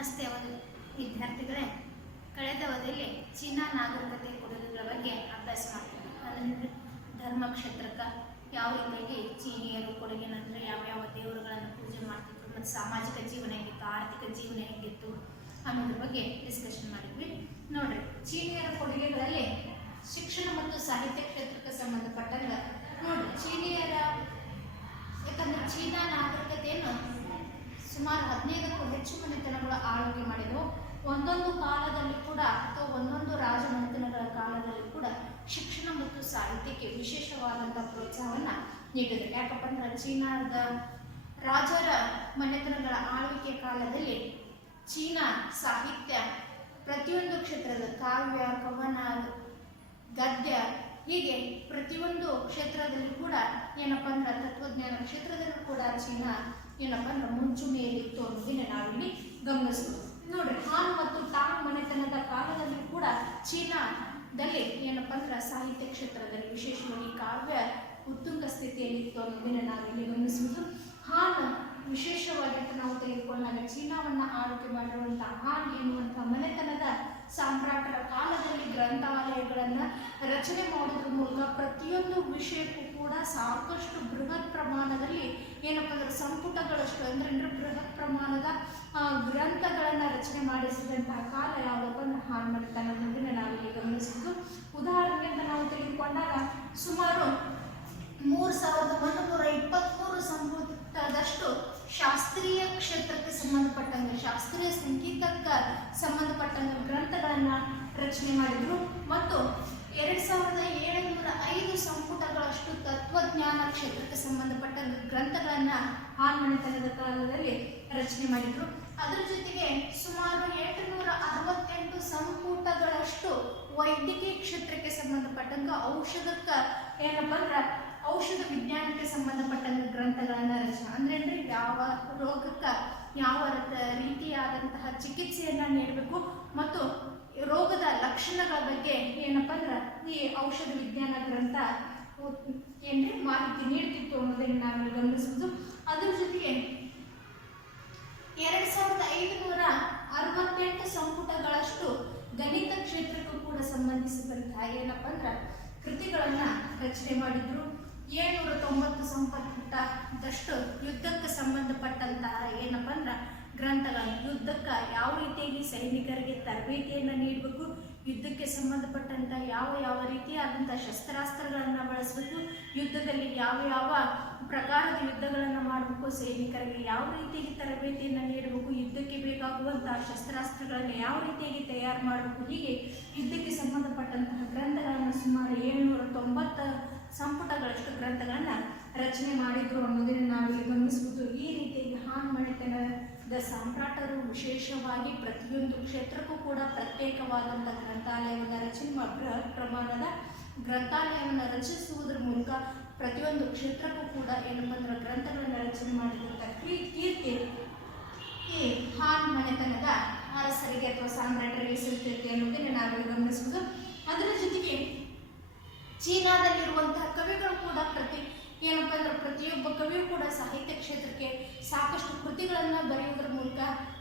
ನಮಸ್ತೆ ಅವಧಿ ವಿದ್ಯಾರ್ಥಿಗಳೇ, ಕಳೆದ ಅವಧಿಯಲ್ಲಿ ಚೀನಾ ನಾಗರಿಕತೆ ಕೊಡುಗೆಗಳ ಬಗ್ಗೆ ಅಭ್ಯಾಸ ಮಾಡ್ತೀವಿ. ಧರ್ಮ ಕ್ಷೇತ್ರಕ್ಕೆ ಯಾವ ರೀತಿಯಾಗಿ ಚೀನಿಯರು ಕೊಡುಗೆ ನಂತರ ಯಾವ್ಯಾವ ದೇವರುಗಳನ್ನು ಪೂಜೆ ಮಾಡ್ತಿದ್ರು ಮತ್ತು ಸಾಮಾಜಿಕ ಜೀವನ ಹೇಗಿತ್ತು, ಆರ್ಥಿಕ ಜೀವನ ಹೇಗಿತ್ತು ಅನ್ನೋದ್ರ ಬಗ್ಗೆ ಡಿಸ್ಕಷನ್ ಮಾಡಿದ್ವಿ. ನೋಡ್ರಿ, ಚೀನಿಯರ ಕೊಡುಗೆಗಳಲ್ಲಿ ಶಿಕ್ಷಣ ಮತ್ತು ಸಾಹಿತ್ಯ ಕ್ಷೇತ್ರಕ್ಕೆ ಸಂಬಂಧಪಟ್ಟಂಗೆ ನೋಡ್ರಿ, ಚೀನಿಯರ ಯಾಕಂದ್ರೆ ಚೀನಾ ನಾಗರಿಕತೆಯನ್ನು ಸುಮಾರು ಹದಿನೈದಕ್ಕೂ ಹೆಚ್ಚು ಮನೆತನಗಳು ಆಳ್ವಿಕೆ ಮಾಡಿದವು. ಒಂದೊಂದು ಕಾಲದಲ್ಲಿ ಕೂಡ ಅಥವಾ ಒಂದೊಂದು ರಾಜ ಮನೆತನಗಳ ಕಾಲದಲ್ಲಿ ಕೂಡ ಶಿಕ್ಷಣ ಮತ್ತು ಸಾಹಿತ್ಯಕ್ಕೆ ವಿಶೇಷವಾದಂಥ ಪ್ರೋತ್ಸಾಹವನ್ನು ನೀಡಿದರು. ಯಾಕಪ್ಪ ಅಂದ್ರೆ ಚೀನಾದ ರಾಜರ ಮನೆತನಗಳ ಆಳ್ವಿಕೆ ಕಾಲದಲ್ಲಿ ಚೀನಾ ಸಾಹಿತ್ಯ ಪ್ರತಿಯೊಂದು ಕ್ಷೇತ್ರದ ಕಾವ್ಯ, ಕವನ, ಗದ್ಯ ಹೀಗೆ ಪ್ರತಿಯೊಂದು ಕ್ಷೇತ್ರದಲ್ಲಿ ಕೂಡ ಏನಪ್ಪ ಅಂದ್ರೆ ತತ್ವಜ್ಞಾನ ಕ್ಷೇತ್ರದಲ್ಲೂ ಕೂಡ ಚೀನಾ ಏನಪ್ಪ ಅಂದ್ರೆ ಮುಂಚೂಣಿಯಲ್ಲಿತ್ತು ಅನ್ನೋದನ್ನ ನಾವಿಲ್ಲಿ ಗಮನಿಸ್ಬೋದು. ನೋಡ್ರಿ ಹಾನ್ ಮತ್ತು ಟಾಂಗ್ ಮನೆತನದ ಕಾಲದಲ್ಲಿ ಕೂಡ ಚೀನಾದಲ್ಲಿ ಏನಪ್ಪ ಅಂದ್ರೆ ಸಾಹಿತ್ಯ ಕ್ಷೇತ್ರದಲ್ಲಿ ವಿಶೇಷವಾಗಿ ಕಾವ್ಯ ಉತ್ತುಂಗ ಸ್ಥಿತಿಯಲ್ಲಿತ್ತು ಅನ್ನೋದನ್ನ ನಾವಿಲ್ಲಿ ಗಮನಿಸ್ಬೋದು. ಹಾನ್ ವಿಶೇಷವಾಗಿ ನಾವು ತೆಗೆದುಕೊಂಡಾಗ ಚೀನಾವನ್ನ ಆಳ್ವಿಕೆ ಮಾಡಿರುವಂತಹ ಹಾನ್ ಎನ್ನುವಂತಹ ಮನೆತನದ ಸಾಮ್ರಾಟರ ಕಾಲದಲ್ಲಿ ಗ್ರಂಥಾಲಯಗಳನ್ನು ರಚನೆ ಮಾಡೋದ್ರ ಮೂಲಕ ಪ್ರತಿಯೊಂದು ವಿಷಯಕ್ಕೂ ಕೂಡ ಸಾಕಷ್ಟು ಬೃಹತ್ ಪ್ರಮಾಣದಲ್ಲಿ ಏನಪ್ಪ ಅಂದ್ರೆ ಸಂಪುಟಗಳಷ್ಟು ಅಂದ್ರೆ ಅಂದ್ರೆ ಬೃಹತ್ ಪ್ರಮಾಣದ ಗ್ರಂಥಗಳನ್ನ ರಚನೆ ಮಾಡಿಸಿದಂತಹ ಕಾಲ ಯಾವುದಪ್ಪ ಅಂದ್ರೆ ಹಾನ್ ಅನ್ನೋದನ್ನು ನಾವಿಲ್ಲಿ ಗಮನಿಸಿದ್ದು ಅಂತ ನಾವು ತೆಗೆದುಕೊಂಡಾಗ ಸುಮಾರು ಮೂರು ಸಾವಿರದ ಒಂದುನೂರ ಇಪ್ಪತ್ತ್ಮೂರು ಸಂಪುಟದಷ್ಟು ಶಾಸ್ತ್ರೀಯ ಕ್ಷೇತ್ರಕ್ಕೆ ಸಂಬಂಧಪಟ್ಟಂಗೆ, ಶಾಸ್ತ್ರೀಯ ಸಂಗೀತಕ್ಕೆ ಸಂಬಂಧಪಟ್ಟಂಗೆ ಗ್ರಂಥಗಳನ್ನು ರಚನೆ ಮಾಡಿದ್ರು. ಮತ್ತು ಎರಡು ಸಾವಿರದ ತತ್ವಜ್ಞಾನ ಕ್ಷೇತ್ರಕ್ಕೆ ಸಂಬಂಧಪಟ್ಟ ಗ್ರಂಥಗಳನ್ನು ಆನ್ಮನೆತನದ ಕಾಲದಲ್ಲಿ ರಚನೆ ಮಾಡಿದ್ರು. ಅದರ ಜೊತೆಗೆ ಸುಮಾರು ಎಂಟುನೂರ ಅರವತ್ತೆಂಟು ಸಂಪುಟಗಳಷ್ಟು ವೈದ್ಯಕೀಯ ಕ್ಷೇತ್ರಕ್ಕೆ ಸಂಬಂಧಪಟ್ಟಂಗ ಔಷಧಕ್ಕೆ ಏನಪ್ಪ ಅಂದ್ರೆ ಔಷಧ ವಿಜ್ಞಾನಕ್ಕೆ ಸಂಬಂಧಪಟ್ಟಂತ ಗ್ರಂಥಗಳನ್ನು ರಚನೆ ಅಂದ್ರೆ ಅಂದ್ರೆ ಯಾವ ರೋಗಕ್ಕ ಯಾವ ರತ- ರೀತಿಯಾದಂತಹ ಚಿಕಿತ್ಸೆಯನ್ನ ನೀಡಬೇಕು ಮತ್ತು ರೋಗದ ಲಕ್ಷಣಗಳ ಬಗ್ಗೆ ಏನಪ್ಪ ಅಂದ್ರೆ ಈ ಔಷಧ ವಿಜ್ಞಾನ ಗ್ರಂಥ ಏನ್ರಿ? ಮಾಹಿತಿ ನೀಡ್ತಿತ್ತು ಅನ್ನೋದನ್ನು ನಾವು ಗಮನಿಸುವುದು ಅದರ ಜೊತೆಗೆ ಎರಡ್ ಸಾವಿರದ ಐದುನೂರ ಅರವತ್ತೆಂಟು ಸಂಪುಟಗಳಷ್ಟು ಗಣಿತ ಕ್ಷೇತ್ರಕ್ಕೂ ಕೂಡ ಸಂಬಂಧಿಸಿದಂತಹ ಏನಪ್ಪ ಅಂದ್ರೆ ಕೃತಿಗಳನ್ನ ರಚನೆ ಮಾಡಿದ್ರು. ಏಳ್ನೂರ ತೊಂಬತ್ತು ಸಂಪುಟದಷ್ಟು ಯುದ್ಧಕ್ಕೆ ಸಂಬಂಧಪಟ್ಟಂತಹ ಏನಪ್ಪ ಅಂದ್ರೆ ಗ್ರಂಥಗಳನ್ನು, ಯುದ್ಧಕ್ಕೆ ಯಾವ ರೀತಿಯಾಗಿ ಸೈನಿಕರಿಗೆ ತರಬೇತಿಯನ್ನು ನೀಡಬೇಕು ಯುದ್ಧಕ್ಕೆ ಸಂಬಂಧಪಟ್ಟಂತ ಯಾವ ಯಾವ ರೀತಿಯಾದಂತಹ ಶಸ್ತ್ರಾಸ್ತ್ರಗಳನ್ನು ಬಳಸಬೇಕು, ಯುದ್ಧದಲ್ಲಿ ಯಾವ ಯಾವ ಪ್ರಕಾರದ ಯುದ್ಧಗಳನ್ನು ಮಾಡಬೇಕು, ಸೈನಿಕರಿಗೆ ಯಾವ ರೀತಿಯಾಗಿ ತರಬೇತಿಯನ್ನು ನೀಡಬೇಕು, ಯುದ್ಧಕ್ಕೆ ಬೇಕಾಗುವಂತಹ ಶಸ್ತ್ರಾಸ್ತ್ರಗಳನ್ನು ಯಾವ ರೀತಿಯಾಗಿ ತಯಾರು ಮಾಡಬೇಕು, ಹೀಗೆ ಯುದ್ಧಕ್ಕೆ ಸಂಬಂಧಪಟ್ಟಂತಹ ಗ್ರಂಥಗಳನ್ನು ಸುಮಾರು ಏಳ್ನೂರ ತೊಂಬತ್ತ ಸಂಪುಟಗಳಷ್ಟು ಗ್ರಂಥಗಳನ್ನು ರಚನೆ ಮಾಡಿದ್ರು ಅನ್ನೋದನ್ನು ನಾವಿಲ್ಲಿ ಗಮನಿಸಬಹುದು ಈ ರೀತಿಯಾಗಿ ಹಾನ್ ಮನೆತನದ ಸಾಮ್ರಾಟರು ವಿಶೇಷವಾಗಿ ಪ್ರತಿಯೊಂದು ಕ್ಷೇತ್ರಕ್ಕೂ ಕೂಡ ಪ್ರತ್ಯೇಕವಾದಂಥ ಗ್ರಂಥಾಲಯವನ್ನು ರಚನೆ ಬೃಹತ್ ಪ್ರಮಾಣದ ಗ್ರಂಥಾಲಯವನ್ನು ರಚಿಸುವುದರ ಮೂಲಕ ಪ್ರತಿಯೊಂದು ಕ್ಷೇತ್ರಕ್ಕೂ ಕೂಡ ಏನಪ್ಪ ಅಂದ್ರೆ ಗ್ರಂಥಗಳನ್ನು ರಚನೆ ಮಾಡಿದಂಥ ಕ್ರೀ ಕೀರ್ತಿ ಈ ಹಾನ್ ಮನೆತನದ ಅರಸರಿಗೆ ಅಥವಾ ಸಾಮ್ರಾಟರಿಗೆ ಸಿಗ್ತಿರ್ತಿ ಅನ್ನೋದನ್ನು ನಾವು ಗಮನಿಸಬಹುದು. ಅದರ ಜೊತೆಗೆ ಚೀನಾದಲ್ಲಿರುವಂತಹ ಕವಿಗಳು ಕೂಡ ಪ್ರತಿ ಏನಪ್ಪ ಅಂದ್ರೆ ಪ್ರತಿಯೊಬ್ಬ ಕವಿಯೂ ಕೂಡ ಸಾಹಿತ್ಯ ಕ್ಷೇತ್ರಕ್ಕೆ ಸಾಕಷ್ಟು ಕೃತಿಗಳನ್ನು ಬರೆಯುವುದರ ಮೂಲಕ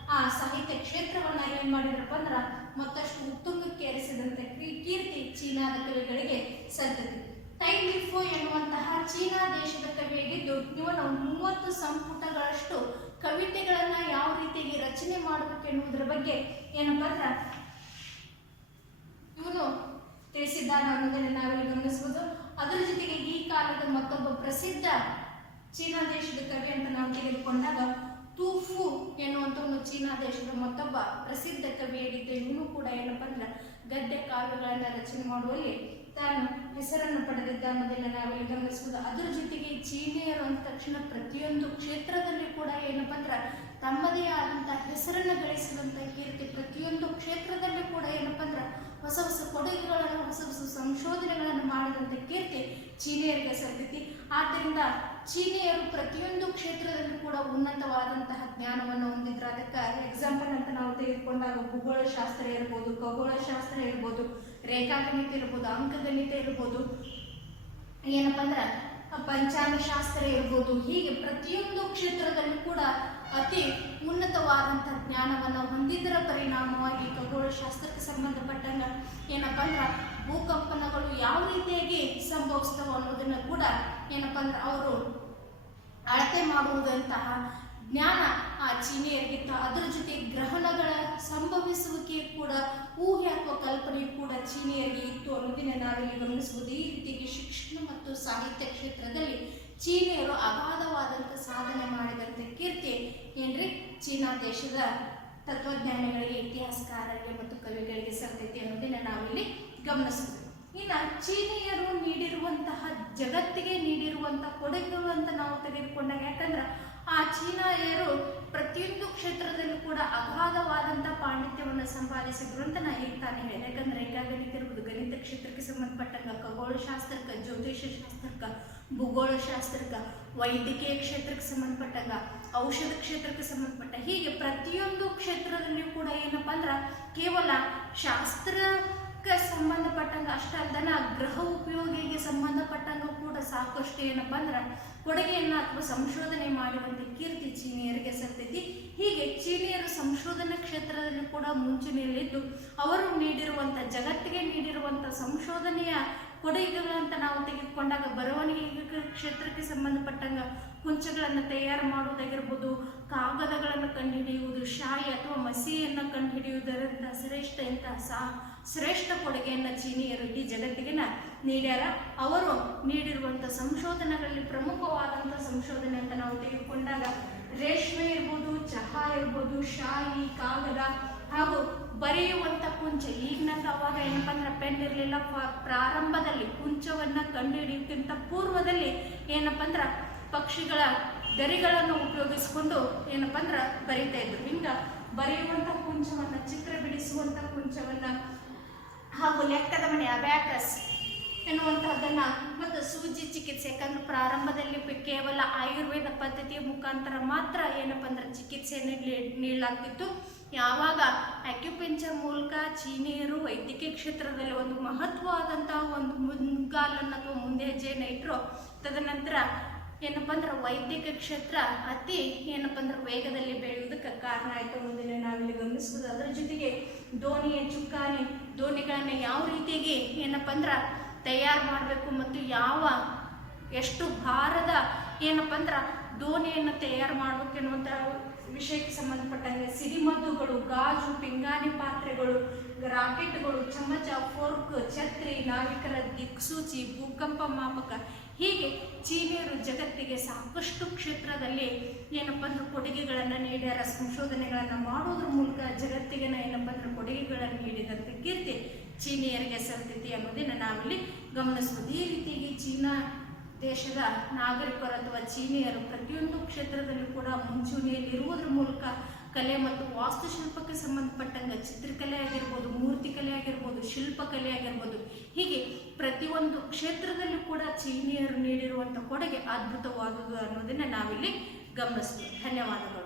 ಆ ಸಾಹಿತ್ಯ ಕ್ಷೇತ್ರವನ್ನು ಏನು ಮಾಡಿದ್ರಪ್ಪ ಅಂದ್ರೆ ಮತ್ತಷ್ಟು ಉತ್ತುಂಗಕ್ಕೆ ಏರಿಸಿದಂತೆ ಕೀರ್ತಿ ಚೀನಾದ ಕವಿಗಳಿಗೆ ಸಲ್ತದೆ ಟೈಲಿಫೋ ಎನ್ನುವಂತಹ ಚೀನಾ ದೇಶದ ಕವಿಯಾಗಿದ್ದು, ಇವನು ಮೂವತ್ತು ಸಂಪುಟಗಳಷ್ಟು ಕವಿತೆಗಳನ್ನ ಯಾವ ರೀತಿಯಾಗಿ ರಚನೆ ಮಾಡಬೇಕು ಎನ್ನುವುದರ ಬಗ್ಗೆ ಏನಪ್ಪ ಅಂದ್ರೆ ತಿಳಿಸಿದ್ದಾನೆ ಅನ್ನೋದನ್ನು ನಾವಿಲ್ಲಿ ಗಮನಿಸಬಹುದು. ಅದರ ಜೊತೆಗೆ ಈ ಕಾಲದ ಮತ್ತೊಬ್ಬ ಪ್ರಸಿದ್ಧ ಚೀನಾ ದೇಶದ ಕವಿ ಅಂತ ನಾವು ತೆಗೆದುಕೊಂಡಾಗ ತೂಫು ಒಂದು ಚೀನಾ ದೇಶದ ಮತ್ತೊಬ್ಬ ಪ್ರಸಿದ್ಧ ಕವಿಯಾಗಿದ್ದು ಇನ್ನೂ ಕೂಡ ಏನಪ್ಪ ಅಂದ್ರೆ ಗದ್ಯ ಕಾವ್ಯಗಳನ್ನು ರಚನೆ ಮಾಡುವಲ್ಲಿ ತಾನು ಹೆಸರನ್ನು ಪಡೆದಿದ್ದ ಅನ್ನೋದನ್ನ ನಾವಿಲ್ಲಿ ಗಮನಿಸಬಹುದು. ಅದರ ಜೊತೆಗೆ ಚೀನಿಯರು ಅಂದ ತಕ್ಷಣ ಪ್ರತಿಯೊಂದು ಕ್ಷೇತ್ರದಲ್ಲಿ ಕೂಡ ಏನಪ್ಪ ಅಂದ್ರೆ ತಮ್ಮದೇ ಆದಂತಹ ಹೆಸರನ್ನು ಗಳಿಸಿದಂಥ ಕೀರ್ತಿ ಪ್ರತಿಯೊಂದು ಕ್ಷೇತ್ರದಲ್ಲಿ ಕೂಡ ಏನಪ್ಪ ಅಂದ್ರೆ ಹೊಸ ಹೊಸ ಹೊಸ ಸಂಶೋಧನೆಗಳನ್ನು ಮಾಡಿದಂಥ ಕೀರ್ತಿ ಚೀನಿಯರಿಗೆ ಸಲ್ಲಿತಿ ಆದ್ದರಿಂದ ಚೀನಿಯರು ಪ್ರತಿಯೊಂದು ಕ್ಷೇತ್ರದಲ್ಲೂ ಕೂಡ ಉನ್ನತವಾದಂತಹ ಜ್ಞಾನವನ್ನು ಹೊಂದಿದ್ರು. ಅದಕ್ಕೆ ಎಕ್ಸಾಂಪಲ್ ಅಂತ ನಾವು ತೆಗೆದುಕೊಂಡಾಗ ಭೂಗೋಳಶಾಸ್ತ್ರ ಇರ್ಬೋದು, ಖಗೋಳಶಾಸ್ತ್ರ ಇರ್ಬೋದು, ರೇಖಾಗಣಿತ ಇರ್ಬೋದು, ಅಂಕಗಣಿತ ಇರ್ಬೋದು. ಏನಪ್ಪ ಅಂದ್ರೆ ಪಂಚಾಂಗ ಶಾಸ್ತ್ರ ಇರ್ಬೋದು, ಹೀಗೆ ಪ್ರತಿಯೊಂದು ಕ್ಷೇತ್ರದಲ್ಲೂ ಕೂಡ ಅತಿ ಉನ್ನತವಾದಂಥ ಜ್ಞಾನವನ್ನು ಹೊಂದಿದ್ದರ ಪರಿಣಾಮವಾಗಿ ಖಗೋಳಶಾಸ್ತ್ರಕ್ಕೆ ಸಂಬಂಧಪಟ್ಟಂಗ ಏನಪ್ಪ ಅಂದ್ರೆ ಭೂಕಂಪನಗಳು ಯಾವ ರೀತಿಯಾಗಿ ಸಂಭವಿಸ್ತವೆ ಅನ್ನೋದನ್ನು ಕೂಡ ಏನಪ್ಪ ಅಂದ್ರೆ ಅವರು ಅಳತೆ ಮಾಡುವುದಂತಹ ಜ್ಞಾನ ಆ ಚೀನಿಯರಿಗಿತ್ತು ಅದರ ಜೊತೆ ಗ್ರಹಣಗಳ ಸಂಭವಿಸುವಿಕೆ ಕೂಡ ಊಹೆ ಅಥವಾ ಕಲ್ಪನೆ ಕೂಡ ಚೀನಿಯರಿಗೆ ಇತ್ತು ಅನ್ನೋದನ್ನ ನಾವಿಲ್ಲಿ ಗಮನಿಸಬಹುದು ಈ ರೀತಿಯಾಗಿ ಶಿಕ್ಷಣ ಮತ್ತು ಸಾಹಿತ್ಯ ಕ್ಷೇತ್ರದಲ್ಲಿ ಚೀನಿಯರು ಅಗಾಧವಾದಂಥ ಸಾಧನೆ ಮಾಡಿದಂಥ ಕೀರ್ತಿ ಏನ್ರಿ? ಚೀನಾ ದೇಶದ ತತ್ವಜ್ಞಾನಿಗಳಿಗೆ ಇತಿಹಾಸಕಾರರಿಗೆ ಮತ್ತು ಕವಿಗಳಿಗೆ ಸರ್ತೈತಿ ಅನ್ನೋದನ್ನ ನಾವಿಲ್ಲಿ ಗಮನಿಸಬಹುದು ಇನ್ನು ಚೀನಿಯರು ನೀಡಿರುವಂತಹ, ಜಗತ್ತಿಗೆ ನೀಡಿರುವಂತಹ ಕೊಡುಗೆಗಳು ಅಂತ ನಾವು ತೆಗೆದುಕೊಂಡಾಗ ಯಾಕಂದ್ರೆ ಆ ಚೀನಾಯರು ಪ್ರತಿಯೊಂದು ಕ್ಷೇತ್ರದಲ್ಲೂ ಕೂಡ ಅಗಾಧವಾದಂಥ ಪಾಂಡಿತ್ಯವನ್ನು ಸಂಪಾದಿಸಿದ್ರು ಅಂತ ನಾ ಈಗ ತಾನೇ ಹೇಳಿದೆ. ಯಾಕಂದ್ರೆ ರೇಖಾಗಣಿತ ಇರ್ಬೋದು, ಗಣಿತ ಕ್ಷೇತ್ರಕ್ಕೆ ಸಂಬಂಧಪಟ್ಟಂಗ, ಖಗೋಳಶಾಸ್ತ್ರಕ್ಕೆ ಜ್ಯೋತಿಷ್ಯ ಶಾಸ್ತ್ರಕ್ಕೆ ಭೂಗೋಳ ಶಾಸ್ತ್ರಕ್ಕೆ ವೈದ್ಯಕೀಯ ಕ್ಷೇತ್ರಕ್ಕೆ ಸಂಬಂಧಪಟ್ಟಂಗ, ಔಷಧ ಕ್ಷೇತ್ರಕ್ಕೆ ಸಂಬಂಧಪಟ್ಟ ಹೀಗೆ ಪ್ರತಿಯೊಂದು ಕ್ಷೇತ್ರದಲ್ಲಿ ಕೂಡ ಏನಪ್ಪ ಅಂದ್ರೆ ಕೇವಲ ಶಾಸ್ತ್ರಕ್ಕೆ ಸಂಬಂಧಪಟ್ಟಂಗ ಅಷ್ಟೇ ಅಲ್ಲದನ ಗ್ರಹ ಉಪಯೋಗಿಗೆ ಸಂಬಂಧಪಟ್ಟಂಗ ಕೂಡ ಸಾಕಷ್ಟು ಏನಪ್ಪ ಅಂದ್ರೆ ಕೊಡುಗೆಯನ್ನ ಅಥವಾ ಸಂಶೋಧನೆ ಮಾಡಿದಂತೆ ಕೀರ್ತಿ ಚೀನಿಯರಿಗೆ ಸಲ್ತೈತಿ ಹೀಗೆ ಚೀನಿಯರು ಸಂಶೋಧನಾ ಕ್ಷೇತ್ರದಲ್ಲಿ ಕೂಡ ಮುಂಚೂಣಿಯಲ್ಲಿದ್ದು ಅವರು ನೀಡಿರುವಂಥ ಜಗತ್ತಿಗೆ ನೀಡಿರುವಂಥ ಸಂಶೋಧನೆಯ ಕೊಡುಗೆಗಳಂತ ನಾವು ತೆಗೆದುಕೊಂಡಾಗ ಕ್ಷೇತ್ರಕ್ಕೆ ಸಂಬಂಧಪಟ್ಟಂಗ ಕುಂಚಗಳನ್ನು ತಯಾರು ಮಾಡುವುದಾಗಿರ್ಬೋದು, ಕಾಗದಗಳನ್ನು ಕಂಡುಹಿಡಿಯುವುದು, ಶಾಯಿ ಅಥವಾ ಮಸಿಯನ್ನು ಕಂಡುಹಿಡಿಯುವುದರಿಂದ ಶ್ರೇಷ್ಠ ಇಂತಹ ಸಾ, ಶ್ರೇಷ್ಠ ಕೊಡುಗೆಯನ್ನು ಚೀನಿಯರು ಇಡೀ ಜಗತ್ತಿಗೆ ನೀಡ್ಯಾರ. ಅವರು ನೀಡಿರುವಂಥ ಸಂಶೋಧನೆಗಳಲ್ಲಿ ಪ್ರಮುಖವಾದಂಥ ಸಂಶೋಧನೆ ಅಂತ ನಾವು ತೆಗೆದುಕೊಂಡಾಗ ರೇಷ್ಮೆ ಇರ್ಬೋದು, ಚಹಾ ಇರ್ಬೋದು, ಶಾಯಿ, ಕಾಗದ ಹಾಗೂ ಬರೆಯುವಂಥ ಕುಂಚ ಈಗ ನಂಗೆ ಅವಾಗ ಏನಪ್ಪ ಅಂದ್ರೆ ಪೆನ್ ಇರಲಿಲ್ಲ ಪ್ರಾರಂಭದಲ್ಲಿ ಕುಂಚವನ್ನು ಕಂಡುಹಿಡಿಯೋಕ್ಕಿಂತ ಪೂರ್ವದಲ್ಲಿ ಏನಪ್ಪ ಅಂದ್ರೆ ಪಕ್ಷಿಗಳ ಗರಿಗಳನ್ನು ಉಪಯೋಗಿಸಿಕೊಂಡು ಏನಪ್ಪ ಅಂದ್ರೆ ಬರಿತಾ ಇದ್ರು. ಹಿಂಗ ಬರೆಯುವಂಥ ಕುಂಚವನ್ನು, ಚಿತ್ರ ಬಿಡಿಸುವಂಥ ಕುಂಚವನ್ನು ಹಾಗೂ ಲೆಕ್ಕದ ಮನೆ ಅಬ್ಯಾಕಸ್ ಎನ್ನುವಂತಹದ್ದನ್ನ ಮತ್ತು ಸೂಜಿ ಚಿಕಿತ್ಸೆ ಯಾಕಂದ್ರೆ ಪ್ರಾರಂಭದಲ್ಲಿ ಕೇವಲ ಆಯುರ್ವೇದ ಪದ್ಧತಿಯ ಮುಖಾಂತರ ಮಾತ್ರ ಏನಪ್ಪ ಅಂದ್ರೆ ಚಿಕಿತ್ಸೆಯನ್ನು ನೀಡ್- ನೀಡಲಾಗ್ತಿತ್ತು. ಯಾವಾಗ ಆಕ್ಯುಪೆಂಚರ್ ಮೂಲಕ ಚೀನಿಯರು ವೈದ್ಯಕೀಯ ಕ್ಷೇತ್ರದಲ್ಲಿ ಒಂದು ಮಹತ್ವವಾದಂತಹ ಒಂದು ಮುಂಗಾಲನ್ನು ಅಥವಾ ಮುಂದೆ ಹೆಜ್ಜೆಯನ್ನು ಇಟ್ಟರು ತದನಂತರ ಏನಪ್ಪ ಅಂದ್ರೆ ವೈದ್ಯಕೀಯ ಕ್ಷೇತ್ರ ಅತಿ ಏನಪ್ಪ ಅಂದ್ರೆ ವೇಗದಲ್ಲಿ ಬೆಳೆಯುವುದಕ್ಕೆ ಕಾರಣ ಆಯಿತು ಅನ್ನೋದನ್ನು ನಾವಿಲ್ಲಿ ಗಮನಿಸ್ಬೋದು. ಅದರ ಜೊತೆಗೆ ದೋಣಿಯ ಚುಕ್ಕಾಣಿ, ದೋಣಿಗಳನ್ನು ಯಾವ ರೀತಿಯಾಗಿ ಏನಪ್ಪ ಅಂದ್ರೆ ತಯಾರು ಮಾಡಬೇಕು ಮತ್ತು ಯಾವ ಎಷ್ಟು ಭಾರದ ಏನಪ್ಪ ಅಂದ್ರೆ ದೋಣಿಯನ್ನು ತಯಾರು ಮಾಡಬೇಕು ಎನ್ನುವಂಥ ವಿಷಯಕ್ಕೆ ಸಂಬಂಧಪಟ್ಟಂಗೆ ಸಿಡಿಮದ್ದುಗಳು ಗಾಜು, ಪಿಂಗಾಣಿ ಪಾತ್ರೆಗಳು ರಾಕೆಟ್ಗಳು, ಚಮಚ, ಫೋರ್ಕ್, ಛತ್ರಿ, ನಾವಿಕರ ದಿಕ್ಸೂಚಿ, ಭೂಕಂಪ ಮಾಪಕ, ಹೀಗೆ ಚೀನಿಯರು ಜಗತ್ತಿಗೆ ಸಾಕಷ್ಟು ಕ್ಷೇತ್ರದಲ್ಲಿ ಏನಪ್ಪ ಅಂದ್ರೆ ಕೊಡುಗೆಗಳನ್ನು ನೀಡ್ಯಾರ. ಸಂಶೋಧನೆಗಳನ್ನು ಮಾಡೋದ್ರ ಮೂಲಕ ಜಗತ್ತಿಗೆ ಏನಪ್ಪ ಅಂದ್ರೆ ಕೊಡುಗೆಗಳನ್ನು ನೀಡಿದಂಥ ಕೀರ್ತಿ ಚೀನಿಯರಿಗೆ ಸಲ್ತೈತಿ ಅನ್ನೋದನ್ನು ನಾವಿಲ್ಲಿ ಗಮನಿಸ್ಬೋದು. ಈ ರೀತಿಯಾಗಿ ಚೀನಾ ದೇಶದ ನಾಗರಿಕರು ಅಥವಾ ಚೀನಿಯರು ಪ್ರತಿಯೊಂದು ಕ್ಷೇತ್ರದಲ್ಲೂ ಕೂಡ ಮುಂಚೂಣಿಯಲ್ಲಿ ಇರುವುದರ ಮೂಲಕ ಕಲೆ ಮತ್ತು ವಾಸ್ತುಶಿಲ್ಪಕ್ಕೆ ಸಂಬಂಧಪಟ್ಟಂಗೆ ಚಿತ್ರಕಲೆ ಆಗಿರ್ಬೋದು, ಮೂರ್ತಿಕಲೆ ಆಗಿರ್ಬೋದು, ಶಿಲ್ಪಕಲೆ ಆಗಿರ್ಬೋದು, ಹೀಗೆ ಪ್ರತಿಯೊಂದು ಕ್ಷೇತ್ರದಲ್ಲೂ ಕೂಡ ಚೀನಿಯರು ನೀಡಿರುವಂಥ ಕೊಡುಗೆ ಅದ್ಭುತವಾದುದು ಅನ್ನೋದನ್ನು ನಾವಿಲ್ಲಿ ಗಮನಿಸ್ತೀವಿ. ಧನ್ಯವಾದಗಳು.